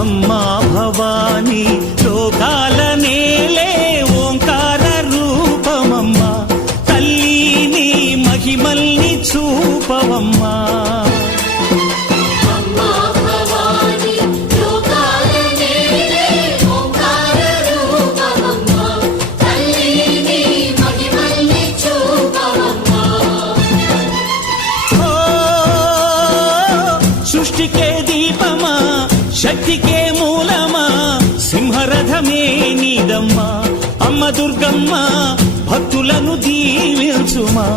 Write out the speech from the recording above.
అమ్మా భవానీ లోకాల నేలే ఓంకార రూపమమ్మా తల్లి మహిమల్ని చూపవమ్మా సృష్టికే దీపమా శక్తికే మూలమా సింహరథమే నీదమ్మా అమ్మ దుర్గమ్మ భక్తులను దీవించుమా